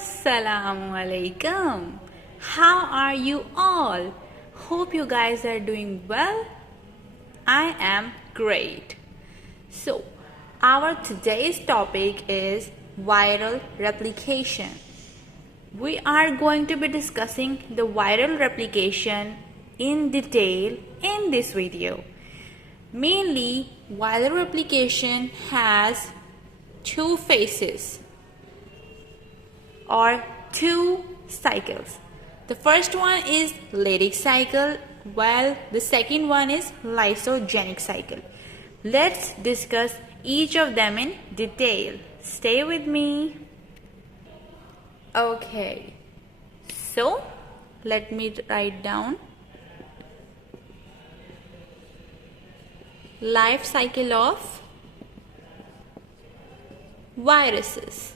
Assalamu alaikum. How are you all? Hope you guys are doing well. I am great. So, our today's topic is viral replication. We are going to be discussing the viral replication in detail in this video. Mainly, viral replication has two phases or two cycles. The first one is lytic cycle, while the second one is lysogenic cycle. Let's discuss each of them in detail. Stay with me. Okay, so let me write down life cycle of viruses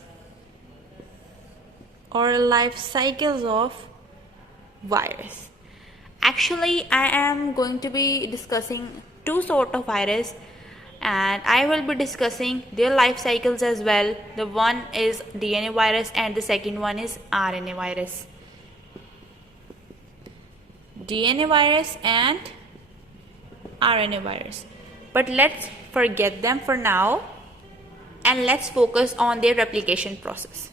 or life cycles of virus. Actually, I am going to be discussing two sort of virus, and I will be discussing their life cycles as well. The one is DNA virus and the second one is RNA virus. DNA virus and RNA virus. But let's forget them for now and let's focus on their replication process.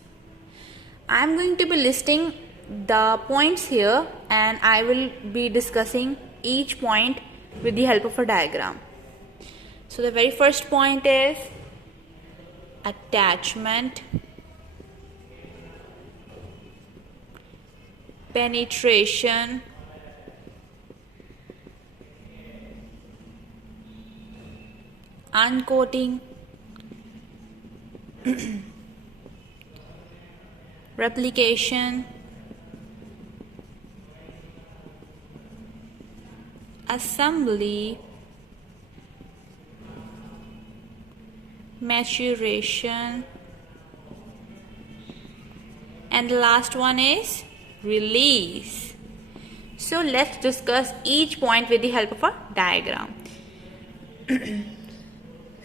I am going to be listing the points here and I will be discussing each point with the help of a diagram. So the very first point is attachment, penetration, uncoating, replication, assembly, maturation, and the last one is release. So let's discuss each point with the help of a diagram.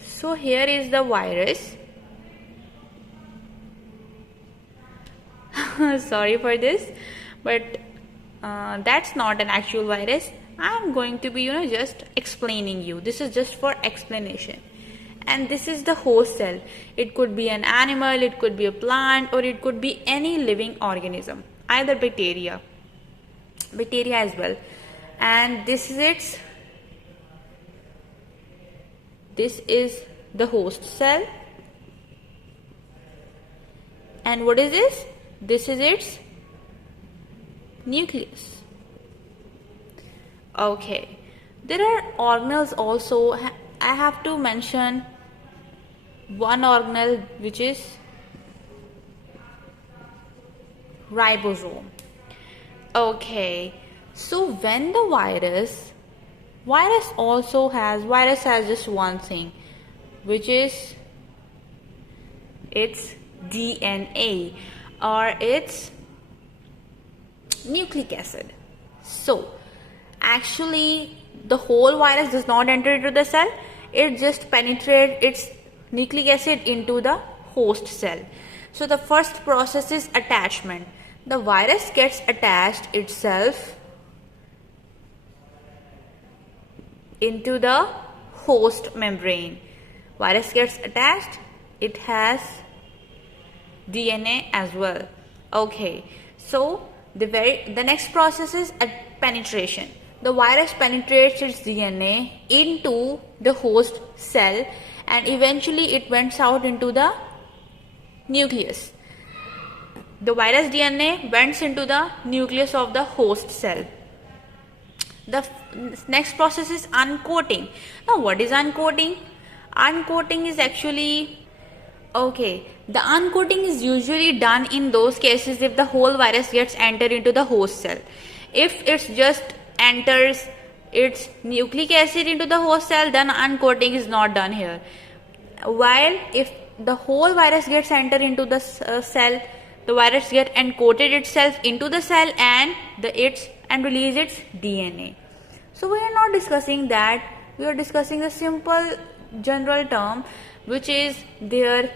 So here is the virus. Sorry for this, but that's not an actual virus. I'm going to be just explaining you. This is just for explanation. And this is the host cell. It could be an animal, it could be a plant, or it could be any living organism, either bacteria as well. And this is the host cell. And what is this? This is its nucleus. Okay, there are organelles also. I have to mention one organelle, which is ribosome. Okay, so when the virus has just one thing, which is its DNA or its nucleic acid. So actually the whole virus does not enter into the cell, it just penetrates its nucleic acid into the host cell. So the first process is attachment. The virus gets attached itself into the host membrane. Virus gets attached, it has DNA as well. Okay, so the next process is penetration. The virus penetrates its DNA into the host cell and eventually it went out into the nucleus. The virus DNA went into the nucleus of the host cell. The next process is uncoating. Now what is uncoating? Uncoating is actually the uncoating is usually done in those cases if the whole virus gets entered into the host cell. If it just enters its nucleic acid into the host cell, then uncoating is not done here. While if the whole virus gets entered into the cell, the virus gets encoded itself into the cell and release its DNA. So we are not discussing that. We are discussing a simple general term, which is their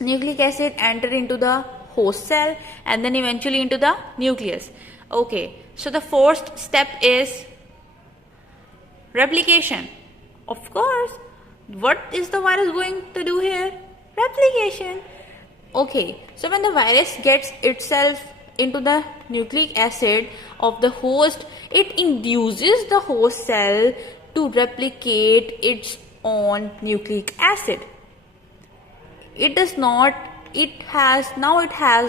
nucleic acid enter into the host cell and then eventually into the nucleus. Okay, so the first step is replication. Of course, what is the virus going to do here? Replication. Okay, so when the virus gets itself into the nucleic acid of the host, it induces the host cell to replicate its own nucleic acid. It does not, it has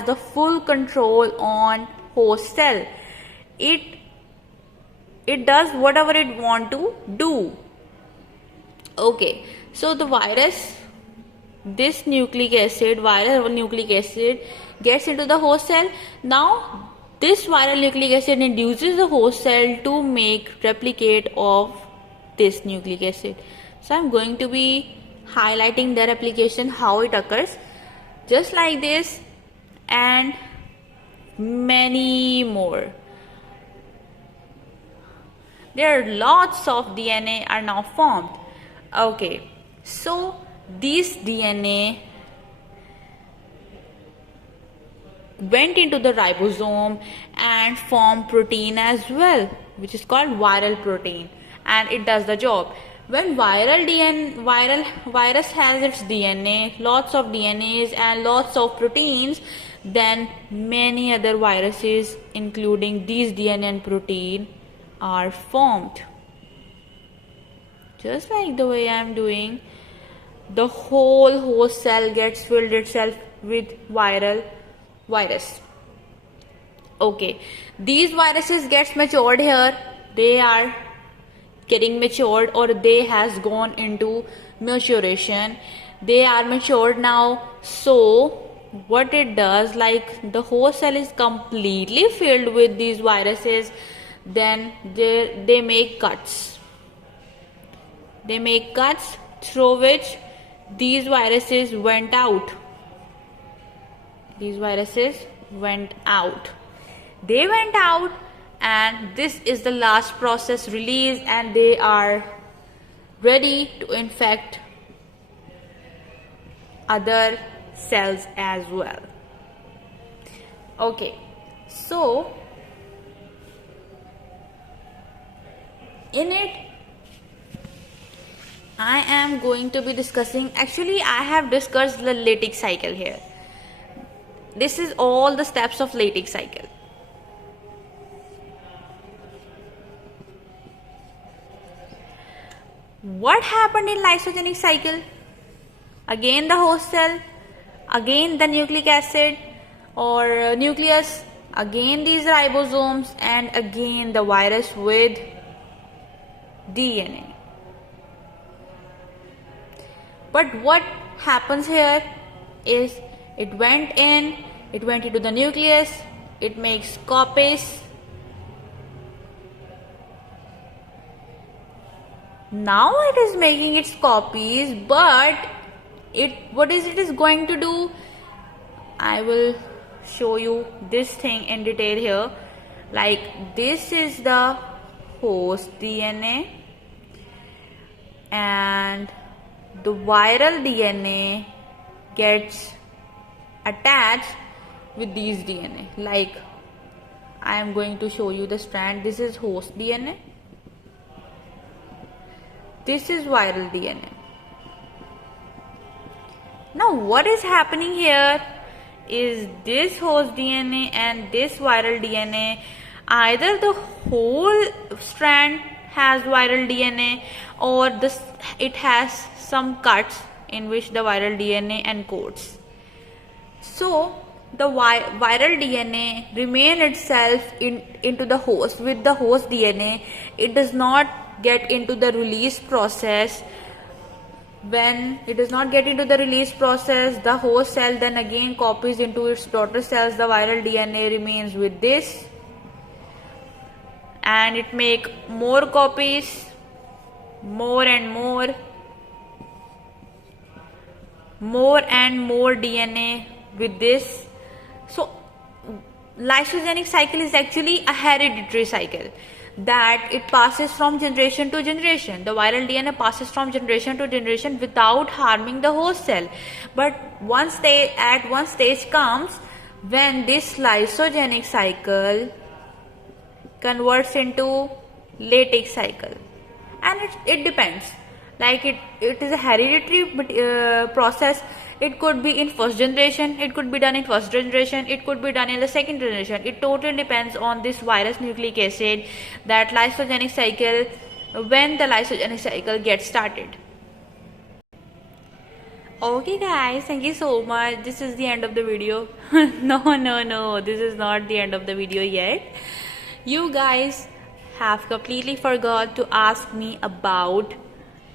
the full control on host cell. It does whatever it want to do. Okay, so the virus, this nucleic acid, viral nucleic acid gets into the host cell. Now this viral nucleic acid induces the host cell to make replicate of this nucleic acid. So I'm going to be highlighting the replication, how it occurs, just like this and many more. There are lots of DNA are now formed. Okay, so this DNA went into the ribosome and formed protein as well, which is called viral protein, and it does the job. When virus has its DNA, lots of DNAs and lots of proteins, then many other viruses including these DNA and protein are formed. Just like the way I am doing, the whole host cell gets filled itself with virus. Okay, these viruses gets matured here. They are getting matured, or they has gone into maturation. They are matured now. So what it does, like the host cell is completely filled with these viruses, then they make cuts. They make cuts through which these viruses went out. These viruses went out. They went out, and this is the last process, release, and they are ready to infect other cells as well. Okay, so in it I am going to be discussing, actually I have discussed the lytic cycle here. This is all the steps of lytic cycle. What happened in lysogenic cycle? Again the host cell, again the nucleic acid or nucleus, again these ribosomes, and again the virus with DNA. But what happens here is it went into the nucleus, it makes copies. Now it is making its copies, but what is it going to do? I will show you this thing in detail here. Like, this is the host DNA, and the viral DNA gets attached with these DNA. Like, I am going to show you the strand. This is host DNA. This is viral DNA. Now what is happening here is this host DNA and this viral DNA, either the whole strand has viral DNA or it has some cuts in which the viral DNA encodes. So the viral DNA remain itself into the host with the host DNA. It does not get into the release process. When it does not get into the release process, the host cell then again copies into its daughter cells. The viral DNA remains with this, and it make more copies, more and more DNA with this. So lysogenic cycle is actually a hereditary cycle, that it passes from generation to generation. The viral DNA passes from generation to generation without harming the host cell. But at one stage comes when this lysogenic cycle converts into latex cycle. And it depends, like it is a hereditary process. It could be in first generation, it could be done in first generation, it could be done in the second generation. It totally depends on this virus nucleic acid, that lysogenic cycle, when the lysogenic cycle gets started. Okay guys, thank you so much. This is the end of the video. No, this is not the end of the video yet. You guys have completely forgot to ask me about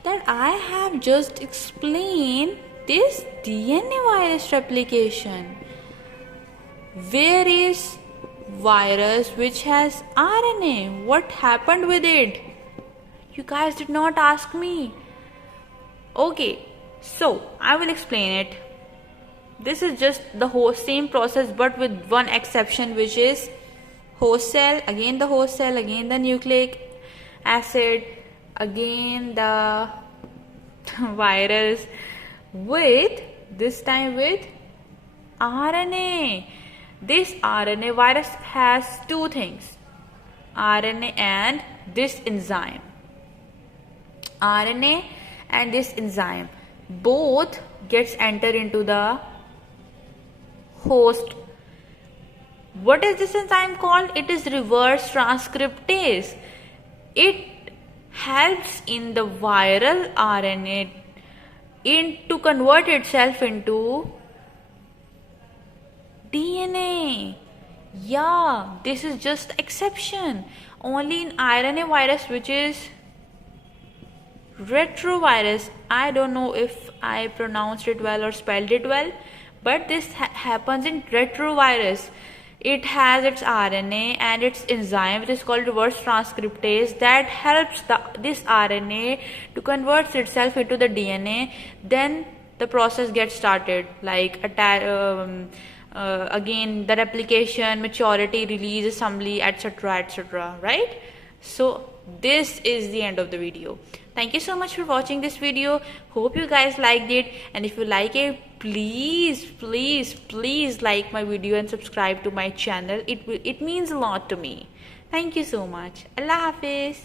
that. I have just explained this DNA virus replication. Where is virus which has RNA? What happened with it? You guys did not ask me. Okay, so I will explain it. This is just the whole same process, but with one exception, which is host cell, again the host cell, again the nucleic acid, again the virus, with this time with RNA. This RNA virus has two things, RNA and this enzyme. RNA and this enzyme both gets entered into the host. What is this enzyme called? It is reverse transcriptase. It helps in the viral RNA to convert itself into DNA. Yeah, this is just exception. Only in RNA virus, which is retrovirus. I don't know if I pronounced it well or spelled it well, but this happens in retrovirus. It has its RNA and its enzyme, which is called reverse transcriptase, that helps this RNA to convert itself into the DNA. Then the process gets started, like again the replication, maturity, release, assembly, etc., right? So this is the end of the video. Thank you so much for watching this video. Hope you guys liked it, and if you like it, please like my video and subscribe to my channel. It means a lot to me. Thank you so much. Allah Hafiz.